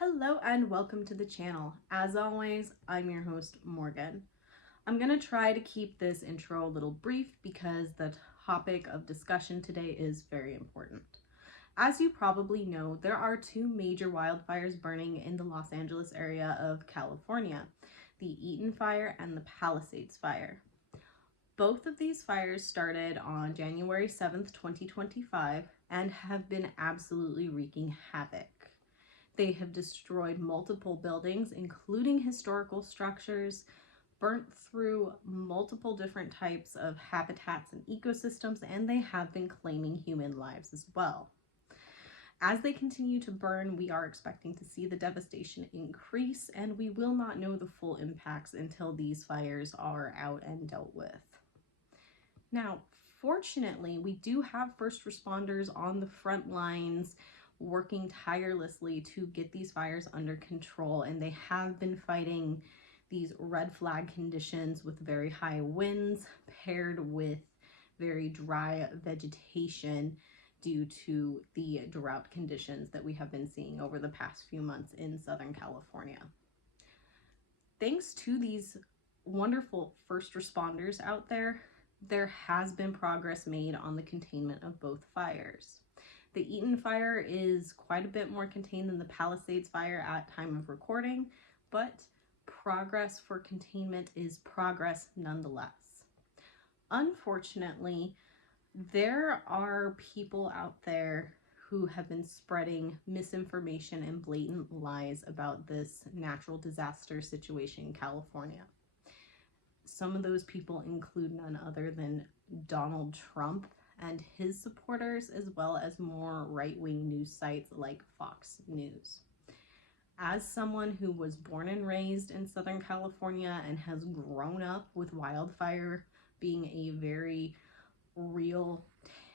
Hello and welcome to the channel. As always, I'm your host, Morgan. I'm going to try to keep this intro a little brief because the topic of discussion today is very important. As you probably know, there are two major wildfires burning in the Los Angeles area of California, the Eaton Fire and the Palisades Fire. Both of these fires started on January 7th, 2025 and have been absolutely wreaking havoc. They have destroyed multiple buildings, including historical structures, burnt through multiple different types of habitats and ecosystems, and they have been claiming human lives as well. As they continue to burn, we are expecting to see the devastation increase, and we will not know the full impacts until these fires are out and dealt with. Now, fortunately, we do have first responders on the front lines working tirelessly to get these fires under control, and they have been fighting these red flag conditions with very high winds paired with very dry vegetation due to the drought conditions that we have been seeing over the past few months in Southern California. Thanks to these wonderful first responders out there, there has been progress made on the containment of both fires. The Eaton Fire is quite a bit more contained than the Palisades Fire at time of recording, but progress for containment is progress nonetheless. Unfortunately, there are people out there who have been spreading misinformation and blatant lies about this natural disaster situation in California. Some of those people include none other than Donald Trump and his supporters, as well as more right-wing news sites like Fox News. As someone who was born and raised in Southern California and has grown up with wildfire being a very real,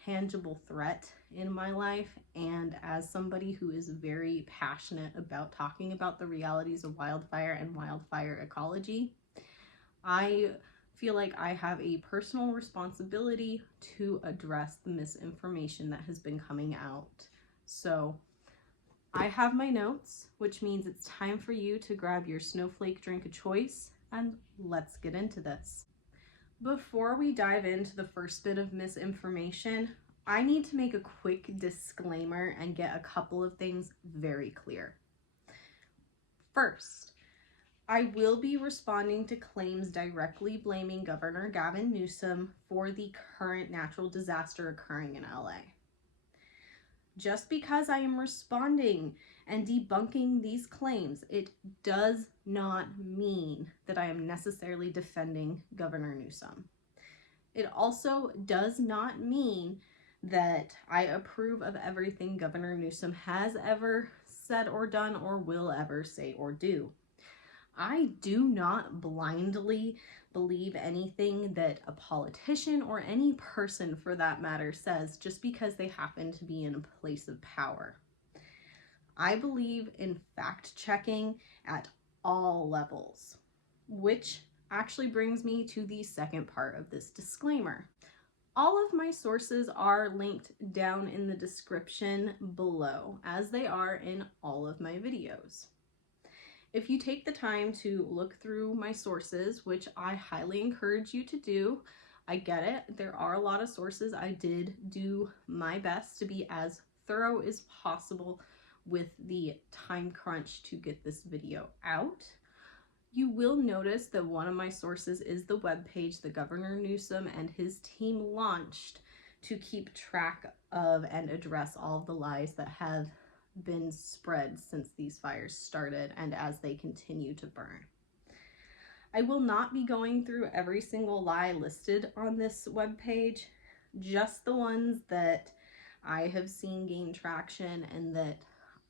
tangible threat in my life, and as somebody who is very passionate about talking about the realities of wildfire and wildfire ecology, I feel like I have a personal responsibility to address the misinformation that has been coming out. So I have my notes, which means it's time for you to grab your snowflake drink of choice, and let's get into this. Before we dive into the first bit of misinformation, I need to make a quick disclaimer and get a couple of things very clear. First, I will be responding to claims directly blaming Governor Gavin Newsom for the current natural disaster occurring in LA. Just because I am responding and debunking these claims, it does not mean that I am necessarily defending Governor Newsom. It also does not mean that I approve of everything Governor Newsom has ever said or done or will ever say or do. I do not blindly believe anything that a politician or any person for that matter says just because they happen to be in a place of power. I believe in fact-checking at all levels, which actually brings me to the second part of this disclaimer. All of my sources are linked down in the description below, as they are in all of my videos. If you take the time to look through my sources, which I highly encourage you to do, I get it, there are a lot of sources. I did do my best to be as thorough as possible with the time crunch to get this video out. You will notice that one of my sources is the webpage that Governor Newsom and his team launched to keep track of and address all of the lies that have been spread since these fires started and as they continue to burn. I will not be going through every single lie listed on this webpage, just the ones that I have seen gain traction and that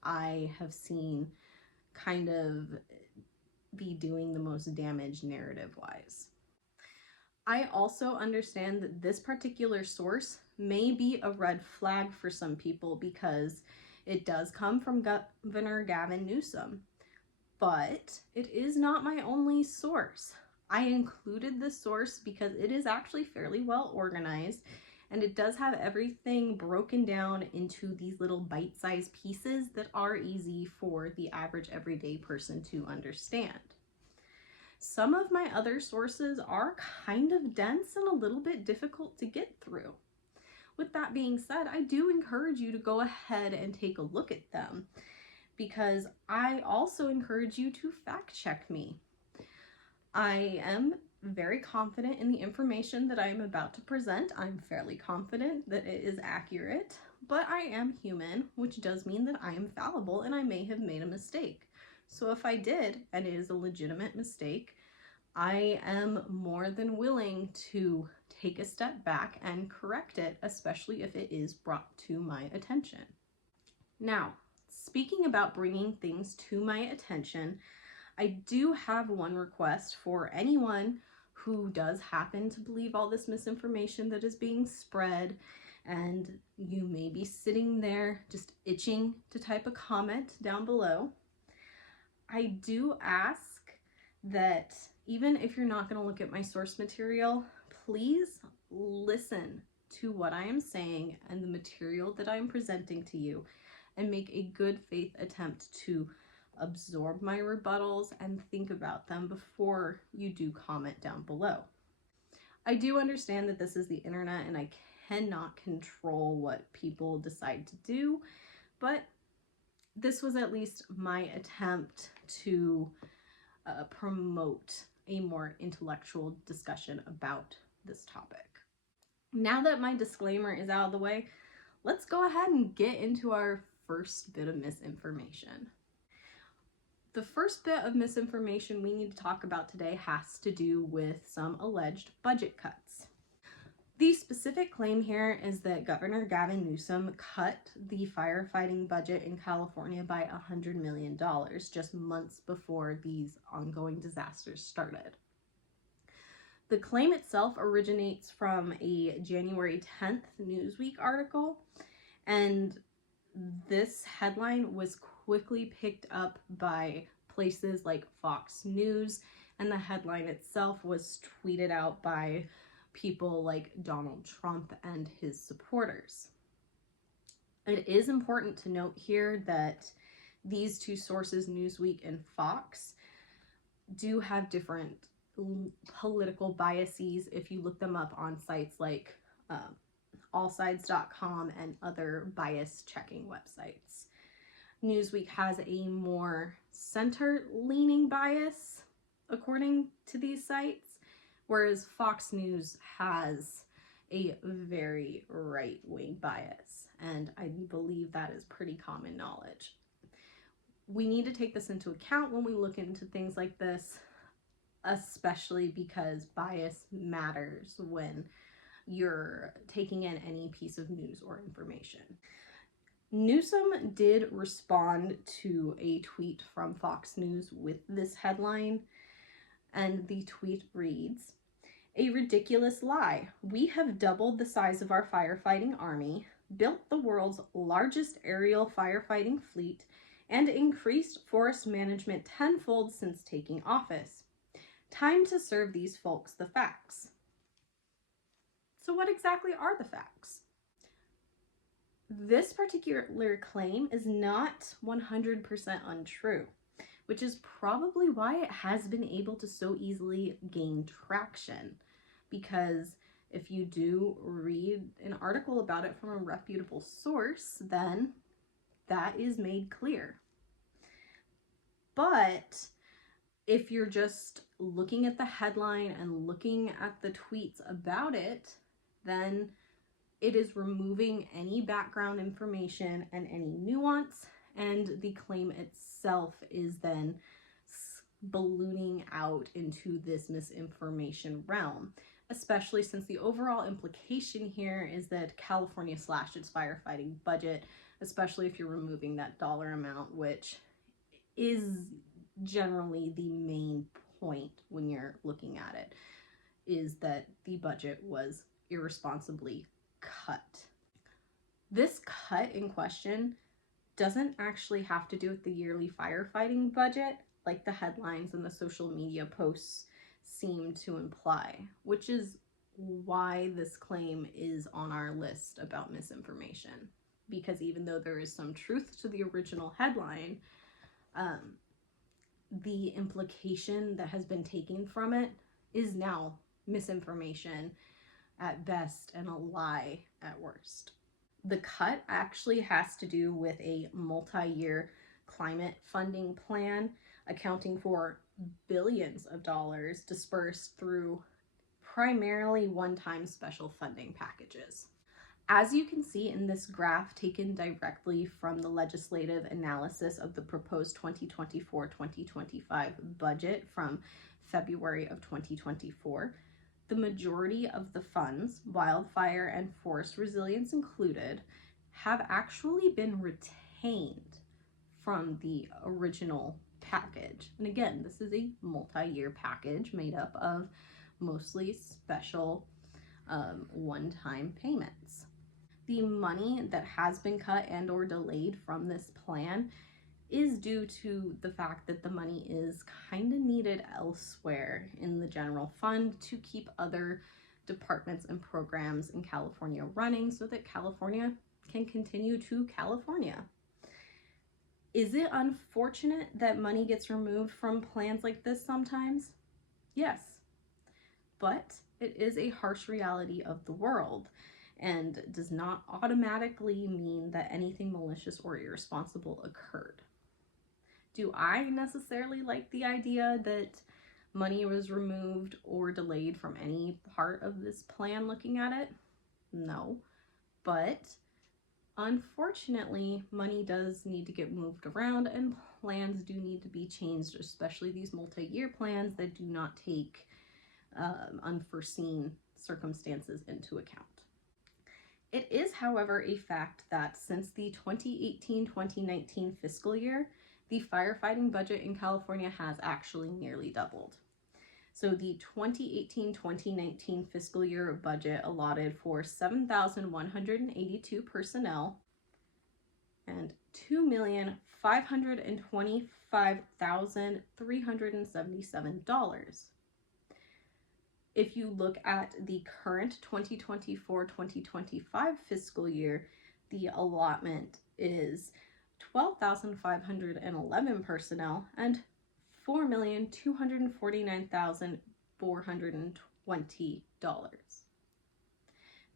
I have seen kind of be doing the most damage narrative-wise. I also understand that this particular source may be a red flag for some people because it does come from Governor Gavin Newsom, but it is not my only source. I included this source because it is actually fairly well organized And it does have everything broken down into these little bite-sized pieces that are easy for the average everyday person to understand. Some of my other sources are kind of dense and a little bit difficult to get through. With that being said, I do encourage you to go ahead and take a look at them, because I also encourage you to fact check me. I am very confident in the information that I am about to present. I'm fairly confident that it is accurate, but I am human, which does mean that I am fallible and I may have made a mistake. So if I did, and it is a legitimate mistake, I am more than willing to take a step back and correct it, especially if it is brought to my attention. Now, speaking about bringing things to my attention, I do have one request for anyone who does happen to believe all this misinformation that is being spread, and you may be sitting there just itching to type a comment down below. I do ask that even if you're not going to look at my source material, please listen to what I am saying and the material that I am presenting to you, and make a good faith attempt to absorb my rebuttals and think about them before you do comment down below. I do understand that this is the internet and I cannot control what people decide to do, but this was at least my attempt to promote a more intellectual discussion about this topic. Now that my disclaimer is out of the way, let's go ahead and get into our first bit of misinformation. The first bit of misinformation we need to talk about today has to do with some alleged budget cuts. The specific claim here is that Governor Gavin Newsom cut the firefighting budget in California by $100 million just months before these ongoing disasters started. The claim itself originates from a January 10th Newsweek article, and this headline was quickly picked up by places like Fox News, and the headline itself was tweeted out by people like Donald Trump and his supporters. It is important to note here that these two sources, Newsweek and Fox, do have different political biases if you look them up on sites like allsides.com and other bias checking websites. Newsweek has a more center-leaning bias, according to these sites, whereas Fox News has a very right-wing bias, and I believe that is pretty common knowledge. We need to take this into account when we look into things like this, especially because bias matters when you're taking in any piece of news or information. Newsom did respond to a tweet from Fox News with this headline, and the tweet reads, "A ridiculous lie. We have doubled the size of our firefighting army, built the world's largest aerial firefighting fleet, and increased forest management tenfold since taking office. Time to serve these folks the facts." So what exactly are the facts? This particular claim is not 100% untrue, which is probably why it has been able to so easily gain traction. Because if you do read an article about it from a reputable source, then that is made clear. But if you're just looking at the headline and looking at the tweets about it, then it is removing any background information and any nuance, and the claim itself is then ballooning out into this misinformation realm, especially since the overall implication here is that California slashed its firefighting budget, especially if you're removing that dollar amount, which is generally the main point when you're looking at it, is that the budget was irresponsibly cut. This cut in question doesn't actually have to do with the yearly firefighting budget, like the headlines and the social media posts seem to imply, which is why this claim is on our list about misinformation. Because even though there is some truth to the original headline, the implication that has been taken from it is now misinformation at best and a lie at worst. The cut actually has to do with a multi-year climate funding plan accounting for billions of dollars dispersed through primarily one-time special funding packages. As you can see in this graph taken directly from the legislative analysis of the proposed 2024-2025 budget from February of 2024, the majority of the funds, wildfire and forest resilience included, have actually been retained from the original package. And again, this is a multi-year package made up of mostly special one-time payments. The money that has been cut and or delayed from this plan is due to the fact that the money is kind of needed elsewhere in the general fund to keep other departments and programs in California running so that California can continue to California. Is it unfortunate that money gets removed from plans like this sometimes? Yes, but it is a harsh reality of the world and does not automatically mean that anything malicious or irresponsible occurred. Do I necessarily like the idea that money was removed or delayed from any part of this plan looking at it? No, but unfortunately, money does need to get moved around and plans do need to be changed, especially these multi-year plans that do not take unforeseen circumstances into account. It is, however, a fact that since the 2018-2019 fiscal year, the firefighting budget in California has actually nearly doubled. So the 2018-2019 fiscal year budget allotted for 7,182 personnel and $2,525,377. If you look at the current 2024-2025 fiscal year, the allotment is 12,511 personnel and $4,249,420.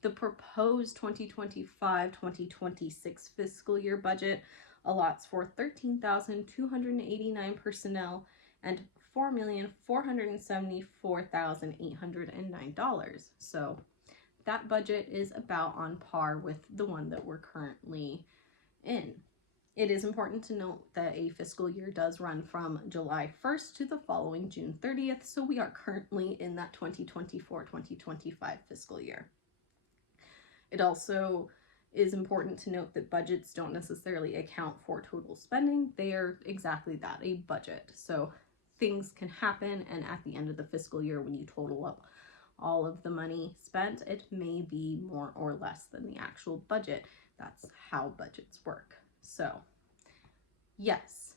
The proposed 2025-2026 fiscal year budget allots for 13,289 personnel and $4,474,809. So that budget is about on par with the one that we're currently in. It is important to note that a fiscal year does run from July 1st to the following June 30th, so we are currently in that 2024-2025 fiscal year. It also is important to note that budgets don't necessarily account for total spending. They are exactly that, a budget. So things can happen, and at the end of the fiscal year, when you total up all of the money spent, it may be more or less than the actual budget. That's how budgets work. So yes,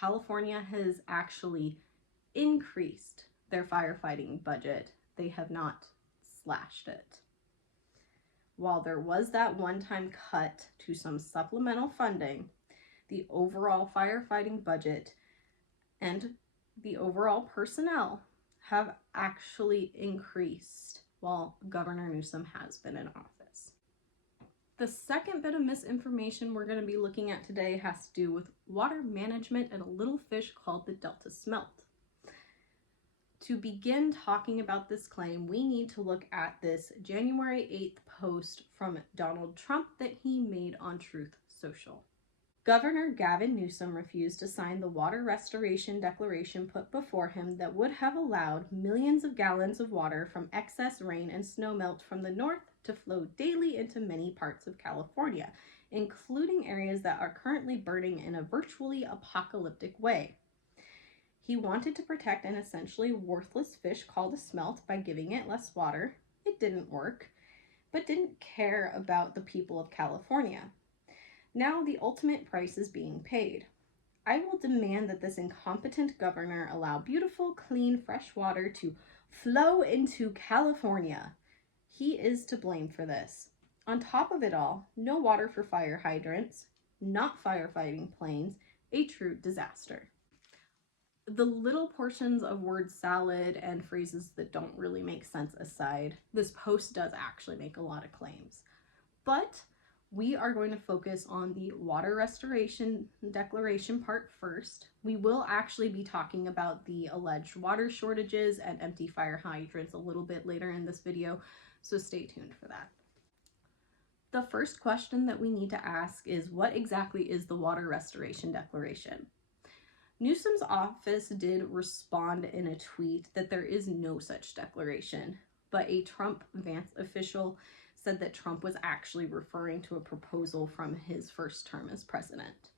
California has actually increased their firefighting budget. They have not slashed it. While there was that one-time cut to some supplemental funding, the overall firefighting budget and the overall personnel have actually increased while Governor Newsom has been in office. The second bit of misinformation we're going to be looking at today has to do with water management at a little fish called the Delta Smelt. To begin talking about this claim, we need to look at this January 8th post from Donald Trump that he made on Truth Social. Governor Gavin Newsom refused to sign the water restoration declaration put before him that would have allowed millions of gallons of water from excess rain and snowmelt from the north to flow daily into many parts of California, including areas that are currently burning in a virtually apocalyptic way. He wanted to protect an essentially worthless fish called a smelt by giving it less water. It didn't work, but didn't care about the people of California. Now the ultimate price is being paid. I will demand that this incompetent governor allow beautiful, clean, fresh water to flow into California. He is to blame for this. On top of it all, no water for fire hydrants, not firefighting planes, a true disaster. The little portions of word salad and phrases that don't really make sense aside, this post does actually make a lot of claims. But we are going to focus on the water restoration declaration part first. We will actually be talking about the alleged water shortages and empty fire hydrants a little bit later in this video, so stay tuned for that. The first question that we need to ask is, what exactly is the water restoration declaration? Newsom's office did respond in a tweet that there is no such declaration, but a Trump-Vance official said that Trump was actually referring to a proposal from his first term as president.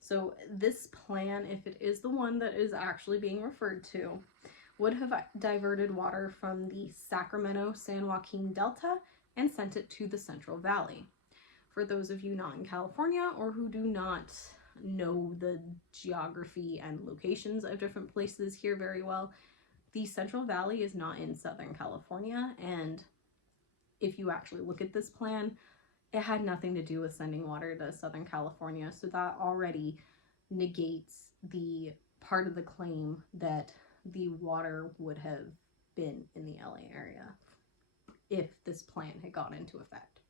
So this plan, if it is the one that is actually being referred to, would have diverted water from the Sacramento-San Joaquin Delta and sent it to the Central Valley. For those of you not in California or who do not know the geography and locations of different places here very well, the Central Valley is not in Southern California, and if you actually look at this plan, it had nothing to do with sending water to Southern California, so that already negates the part of the claim that the water would have been in the LA area if this plan had gone into effect.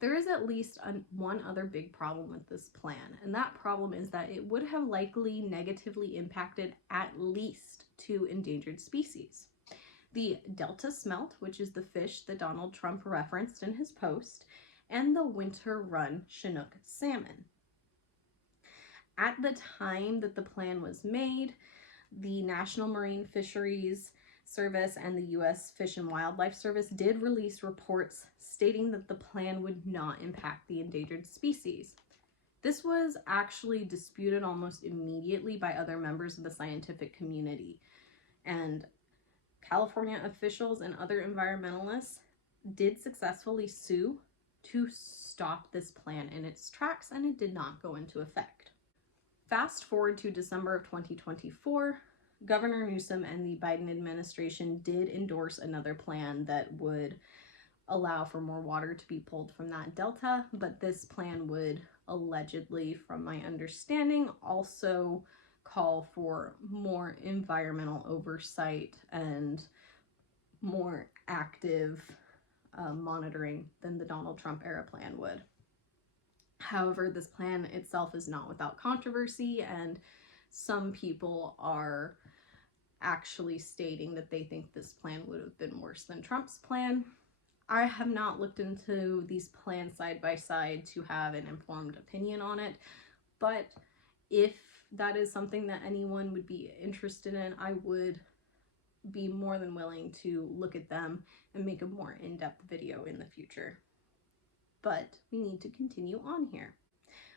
There is at least one other big problem with this plan, and that problem is that it would have likely negatively impacted at least 2 endangered species. The Delta smelt, which is the fish that Donald Trump referenced in his post, and the winter run Chinook salmon. At the time that the plan was made, the National Marine Fisheries Service and the U.S. Fish and Wildlife Service did release reports stating that the plan would not impact the endangered species. This was actually disputed almost immediately by other members of the scientific community, and California officials and other environmentalists did successfully sue to stop this plan in its tracks, and it did not go into effect. Fast forward to December of 2024, Governor Newsom and the Biden administration did endorse another plan that would allow for more water to be pulled from that delta, but this plan would allegedly, from my understanding, also call for more environmental oversight and more active monitoring than the Donald Trump era plan would. However, this plan itself is not without controversy, and some people are actually stating that they think this plan would have been worse than Trump's plan. I have not looked into these plans side by side to have an informed opinion on it, but if that is something that anyone would be interested in, I would be more than willing to look at them and make a more in-depth video in the future. But we need to continue on here.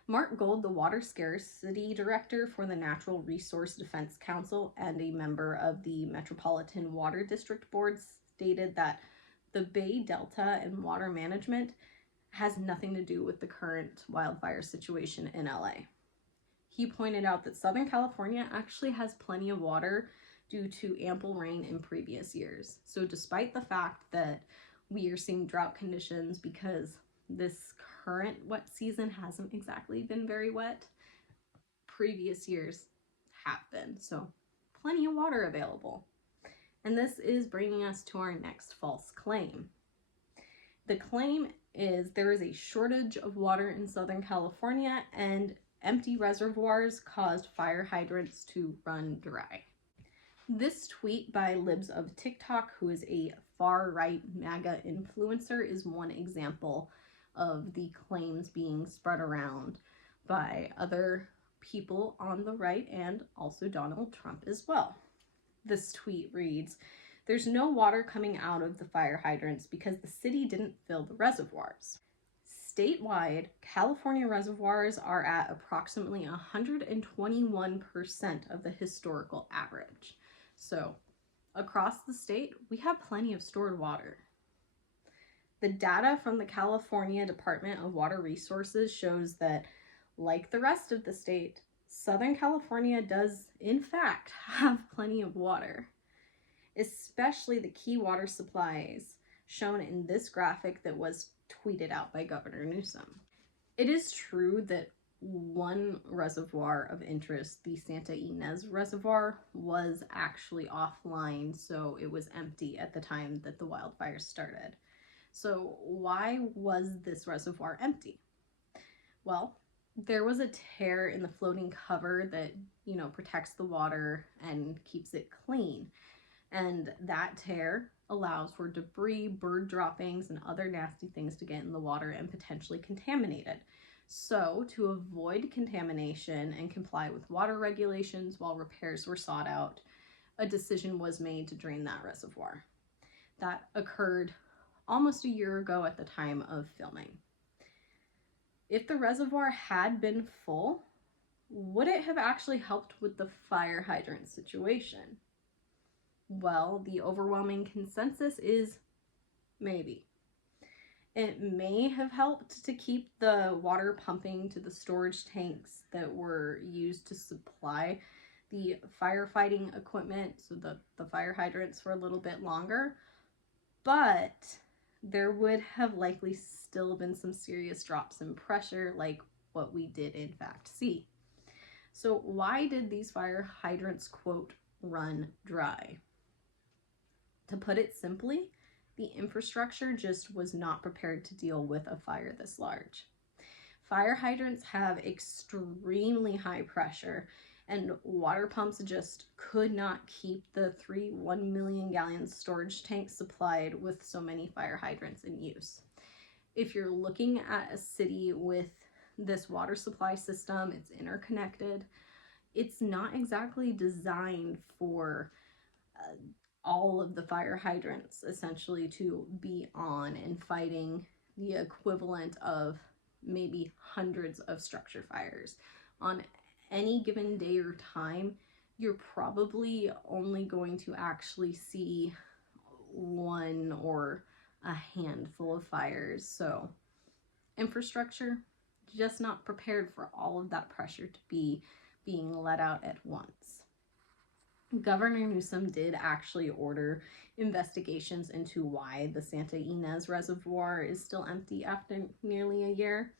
Mark Gold, the Water Scarcity Director for the Natural Resource Defense Council and a member of the Metropolitan Water District Board, stated that the Bay Delta and water management has nothing to do with the current wildfire situation in LA. He pointed out that Southern California actually has plenty of water due to ample rain in previous years. So despite the fact that we are seeing drought conditions because this current wet season hasn't exactly been very wet, previous years have been. So plenty of water available. And this is bringing us to our next false claim. The claim is there is a shortage of water in Southern California and empty reservoirs caused fire hydrants to run dry. This tweet by Libs of TikTok, who is a far-right MAGA influencer, is one example of the claims being spread around by other people on the right and also Donald Trump as well. This tweet reads, "There's no water coming out of the fire hydrants because the city didn't fill the reservoirs. Statewide, California reservoirs are at approximately 121% of the historical average. So, across the state, we have plenty of stored water. The data from the California Department of Water Resources shows that, like the rest of the state, Southern California does, in fact, have plenty of water. Especially the key water supplies, shown in this graphic that was tweeted out by Governor Newsom. It is true that one reservoir of interest, the Santa Ynez Reservoir, was actually offline, so it was empty at the time that the wildfires started. So why was this reservoir empty? Well, there was a tear in the floating cover that, protects the water and keeps it clean. And that tear allows for debris, bird droppings, and other nasty things to get in the water and potentially contaminate it. So, to avoid contamination and comply with water regulations while repairs were sought out, a decision was made to drain that reservoir. That occurred almost a year ago at the time of filming. If the reservoir had been full, would it have actually helped with the fire hydrant situation? Well, the overwhelming consensus is maybe. It may have helped to keep the water pumping to the storage tanks that were used to supply the firefighting equipment, so the fire hydrants, for a little bit longer, but there would have likely still been some serious drops in pressure like what we did in fact see. So why did these fire hydrants, quote, run dry? To put it simply, the infrastructure just was not prepared to deal with a fire this large. Fire hydrants have extremely high pressure, and water pumps just could not keep the 1 million gallon storage tanks supplied with so many fire hydrants in use. If you're looking at a city with this water supply system, it's interconnected, it's not exactly designed for all of the fire hydrants essentially to be on and fighting the equivalent of maybe hundreds of structure fires. On any given day or time, you're probably only going to actually see one or a handful of fires. So infrastructure just not prepared for all of that pressure to be being let out at once. Governor Newsom did actually order investigations into why the Santa Ynez Reservoir is still empty after nearly a year,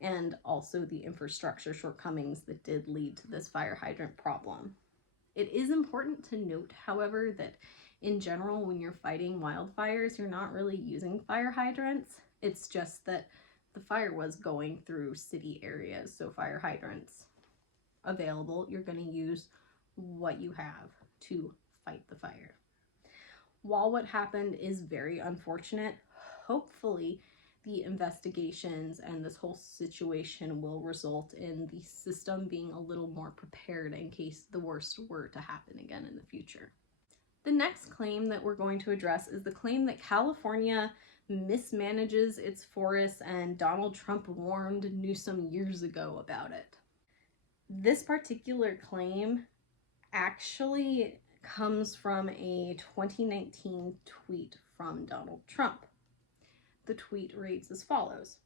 and also the infrastructure shortcomings that did lead to this fire hydrant problem. It is important to note, however, that in general, when you're fighting wildfires, you're not really using fire hydrants. It's just that the fire was going through city areas, so fire hydrants available, you're going to use what you have to fight the fire. While what happened is very unfortunate, hopefully the investigations and this whole situation will result in the system being a little more prepared in case the worst were to happen again in the future. The next claim that we're going to address is the claim that California mismanages its forests, and Donald Trump warned Newsom years ago about it. This particular claim actually comes from a 2019 tweet from Donald Trump. The tweet reads as follows: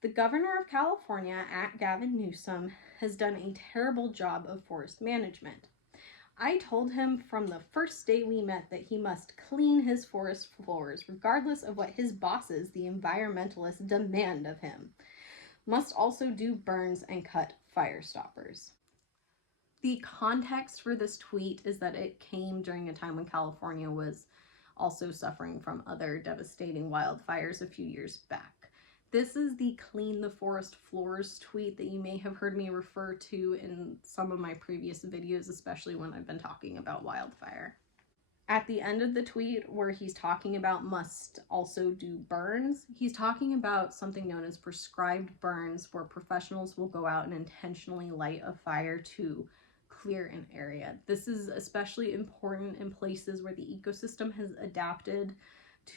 "The governor of California, Gavin Newsom, has done a terrible job of forest management. I told him from the first day we met that he must clean his forest floors, regardless of what his bosses, the environmentalists, demand of him. Must also do burns and cut fire stoppers." The context for this tweet is that it came during a time when California was also suffering from other devastating wildfires a few years back. This is the clean the forest floors tweet that you may have heard me refer to in some of my previous videos, especially when I've been talking about wildfire. At the end of the tweet, where he's talking about must also do burns, he's talking about something known as prescribed burns, where professionals will go out and intentionally light a fire to clear an area. This is especially important in places where the ecosystem has adapted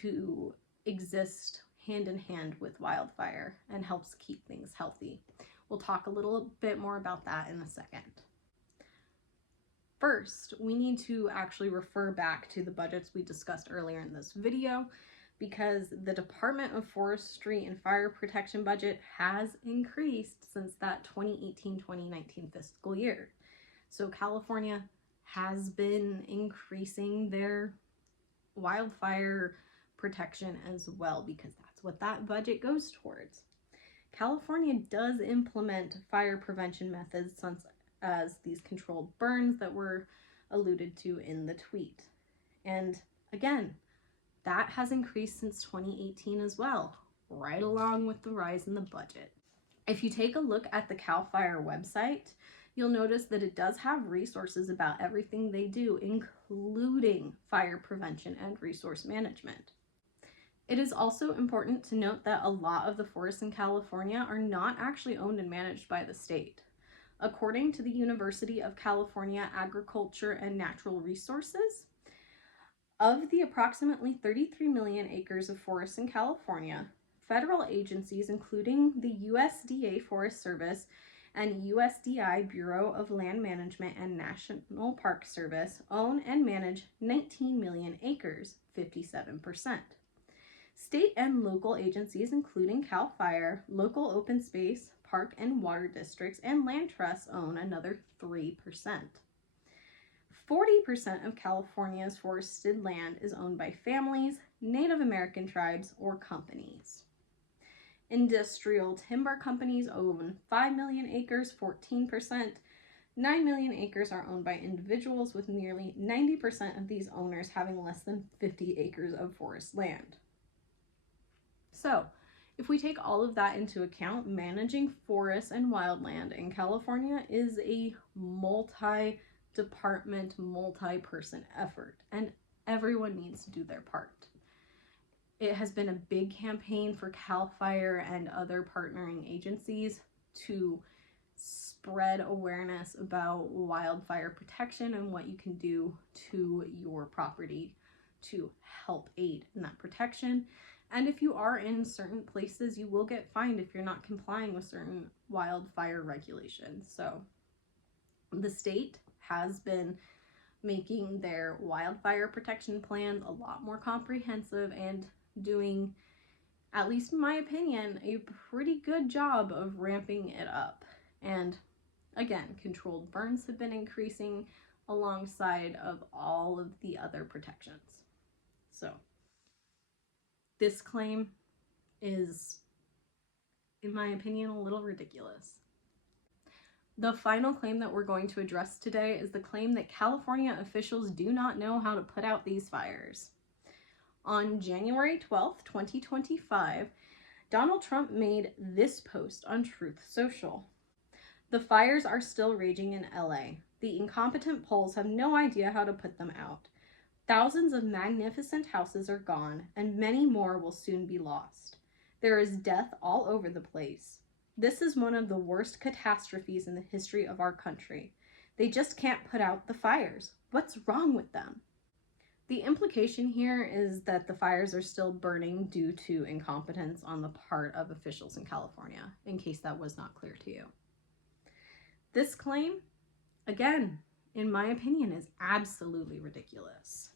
to exist hand in hand with wildfire and helps keep things healthy. We'll talk a little bit more about that in a second. First, we need to actually refer back to the budgets we discussed earlier in this video, because the Department of Forestry and Fire Protection budget has increased since that 2018-2019 fiscal year. So California has been increasing their wildfire protection as well, because that's what that budget goes towards. California does implement fire prevention methods such as these controlled burns that were alluded to in the tweet. And again, that has increased since 2018 as well, right along with the rise in the budget. If you take a look at the CAL FIRE website, you'll notice that it does have resources about everything they do, including fire prevention and resource management. It is also important to note that a lot of the forests in California are not actually owned and managed by the state. According to the University of California Agriculture and Natural Resources, of the approximately 33 million acres of forests in California, federal agencies, including the USDA Forest Service and USDI Bureau of Land Management and National Park Service, own and manage 19 million acres, 57%. State and local agencies, including CAL FIRE, local open space, park and water districts, and land trusts, own another 3%. 40% of California's forested land is owned by families, Native American tribes, or companies. Industrial timber companies own 5 million acres, 14%. 9 million acres are owned by individuals, with nearly 90% of these owners having less than 50 acres of forest land. So, if we take all of that into account, managing forests and wildland in California is a multi-department, multi-person effort, and everyone needs to do their part. It has been a big campaign for CAL FIRE and other partnering agencies to spread awareness about wildfire protection and what you can do to your property to help aid in that protection. And if you are in certain places, you will get fined if you're not complying with certain wildfire regulations. So the state has been making their wildfire protection plans a lot more comprehensive and doing, at least in my opinion, a pretty good job of ramping it up. And again, controlled burns have been increasing alongside of all of the other protections. So this claim is, in my opinion, a little ridiculous. The final claim that we're going to address today is the claim that California officials do not know how to put out these fires. On January 12th, 2025, Donald Trump made this post on Truth Social. The fires are still raging in LA. The incompetent poles have no idea how to put them out. Thousands of magnificent houses are gone, and many more will soon be lost. There is death all over the place. This is one of the worst catastrophes in the history of our country. They just can't put out the fires. What's wrong with them? The implication here is that the fires are still burning due to incompetence on the part of officials in California, in case that was not clear to you. This claim, again, in my opinion, is absolutely ridiculous.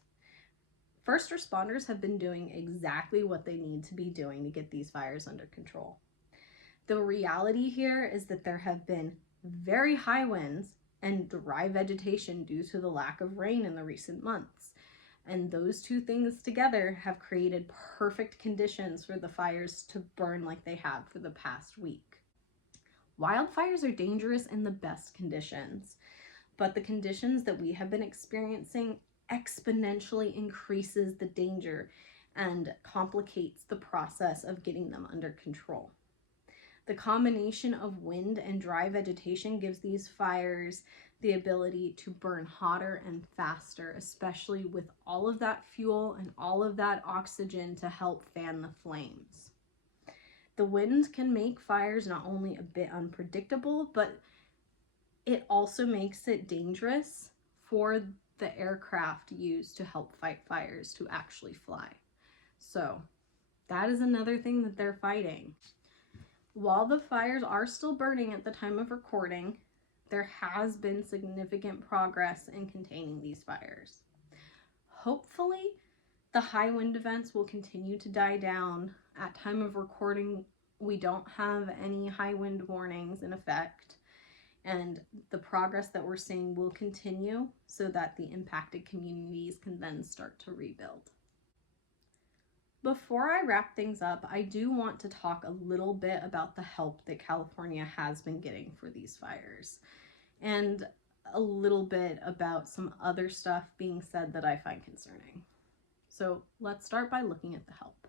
First responders have been doing exactly what they need to be doing to get these fires under control. The reality here is that there have been very high winds and dry vegetation due to the lack of rain in the recent months. And those two things together have created perfect conditions for the fires to burn like they have for the past week. Wildfires are dangerous in the best conditions, but the conditions that we have been experiencing exponentially increases the danger and complicates the process of getting them under control. The combination of wind and dry vegetation gives these fires the ability to burn hotter and faster, especially with all of that fuel and all of that oxygen to help fan the flames. The wind can make fires not only a bit unpredictable, but it also makes it dangerous for the aircraft used to help fight fires to actually fly. So that is another thing that they're fighting. While the fires are still burning at the time of recording, there has been significant progress in containing these fires. Hopefully, the high wind events will continue to die down. At time of recording, we don't have any high wind warnings in effect, and the progress that we're seeing will continue so that the impacted communities can then start to rebuild. Before I wrap things up, I do want to talk a little bit about the help that California has been getting for these fires, and a little bit about some other stuff being said that I find concerning. So let's start by looking at the help.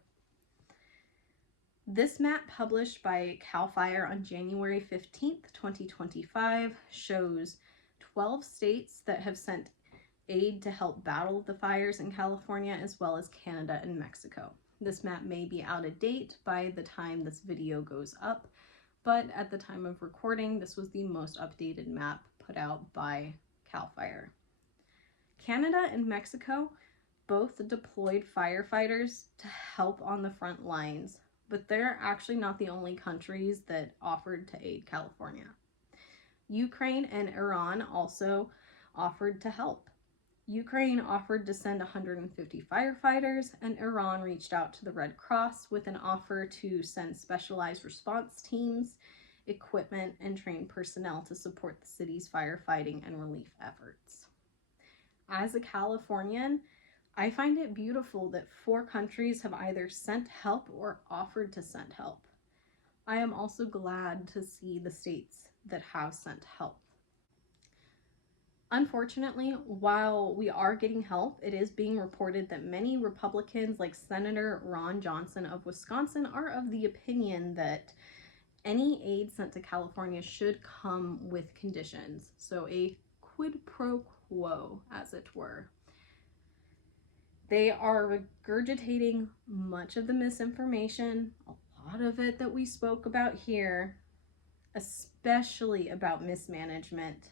This map published by CAL FIRE on January 15th, 2025 shows 12 states that have sent aid to help battle the fires in California, as well as Canada and Mexico. This map may be out of date by the time this video goes up, but at the time of recording, this was the most updated map put out by CAL FIRE. Canada and Mexico both deployed firefighters to help on the front lines, but they're actually not the only countries that offered to aid California. Ukraine and Iran also offered to help. Ukraine offered to send 150 firefighters, and Iran reached out to the Red Cross with an offer to send specialized response teams, equipment, and trained personnel to support the city's firefighting and relief efforts. As a Californian, I find it beautiful that 4 countries have either sent help or offered to send help. I am also glad to see the states that have sent help. Unfortunately, while we are getting help, it is being reported that many Republicans, like Senator Ron Johnson of Wisconsin, are of the opinion that any aid sent to California should come with conditions. So a quid pro quo, as it were. They are regurgitating much of the misinformation, a lot of it that we spoke about here, especially about mismanagement.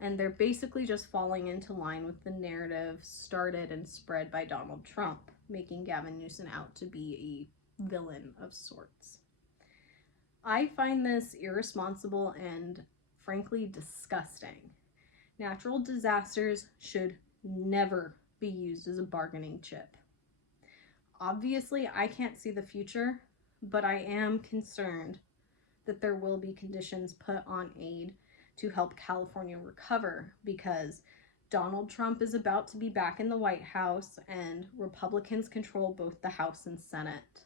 And they're basically just falling into line with the narrative started and spread by Donald Trump, making Gavin Newsom out to be a villain of sorts. I find this irresponsible and frankly disgusting. Natural disasters should never be used as a bargaining chip. Obviously, I can't see the future, but I am concerned that there will be conditions put on aid to help California recover, because Donald Trump is about to be back in the White House and Republicans control both the House and Senate.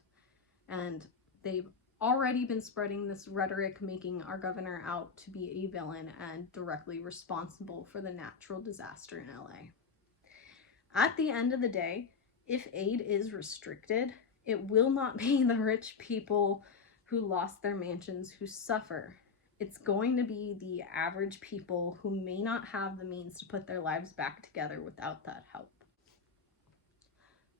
And they've already been spreading this rhetoric, making our governor out to be a villain and directly responsible for the natural disaster in LA. At the end of the day, if aid is restricted, it will not be the rich people who lost their mansions who suffer. It's going to be the average people who may not have the means to put their lives back together without that help.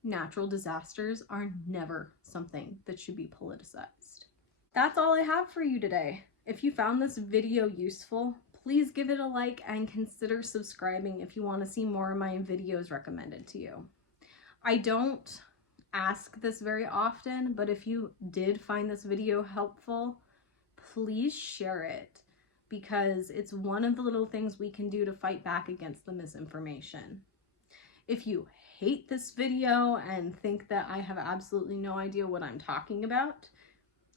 Natural disasters are never something that should be politicized. That's all I have for you today. If you found this video useful, please give it a like and consider subscribing if you want to see more of my videos recommended to you. I don't ask this very often, but if you did find this video helpful, please share it, because it's one of the little things we can do to fight back against the misinformation. If you hate this video and think that I have absolutely no idea what I'm talking about,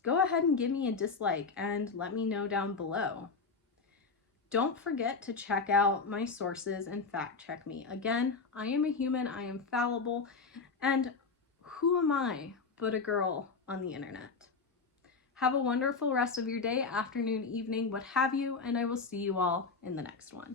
go ahead and give me a dislike and let me know down below. Don't forget to check out my sources and fact check me. Again, I am a human, I am fallible, and who am I but a girl on the internet? Have a wonderful rest of your day, afternoon, evening, what have you, and I will see you all in the next one.